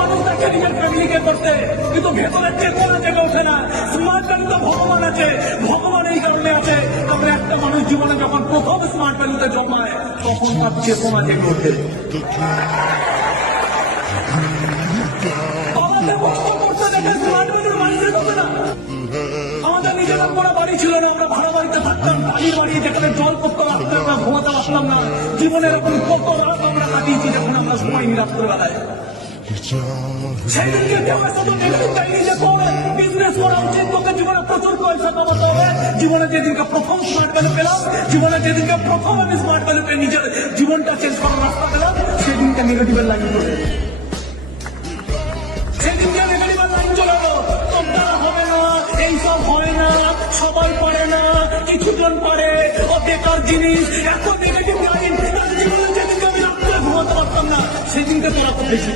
মানুষ দেখে নিজের ফ্যামিলিকে করতে, কিন্তু ভেতরের চেতনা জেগে ওঠে না। স্মার্ট ভ্যালু তো ভগবান আছে, ভগবান এই কারণে আছে কারণ একটা মানুষ জীবনে যখন প্রথম স্মার্ট ভ্যালুতে জন্মায় তখন তার চেতনা জেগে ওঠে। আমাদের নিজেদের পড়া বাড়ি ছিল না, আমরা ভাড়া বাড়িতে থাকতাম, বাড়ির বাড়ি যেখানে জল করতে রাখতে আমরা ঘুমাতে পারতাম না। জীবনের এরকম কত রাত আমরা কাটিয়েছি যখন আমরা সময় রাত্রেবেলায়। সেদিনকে কেউ শুধু নেগেটিভ চাইনি যে তোর বিজনেস করা উচিত, তোকে জীবনে প্রচুর পয়সা কামাতে হবে। জীবনে যেদিনকে প্রথম স্মার্ট ভ্যালু পেলাম, জীবনে যেদিনকে প্রথম আমি স্মার্ট ভ্যালু পেয়ে নিজের জীবনটা চেঞ্জ করার রাস্তা পেলাম, সেদিনকে নেগেটিভের লাইন চলে, সেদিনকে নেগেটিভের লাইন চলে এলো। তোর দ্বারা হবে না, এইসব হয় না, সবাই পারে না, কিছুজন পারে, ও বেকার জিনিস, এত নেগেটিভ লাইন জীবনে যেদিনকে আমি রাত্রে ঘুমাতে পারতাম না, সেদিনকে তোরা তো বেশি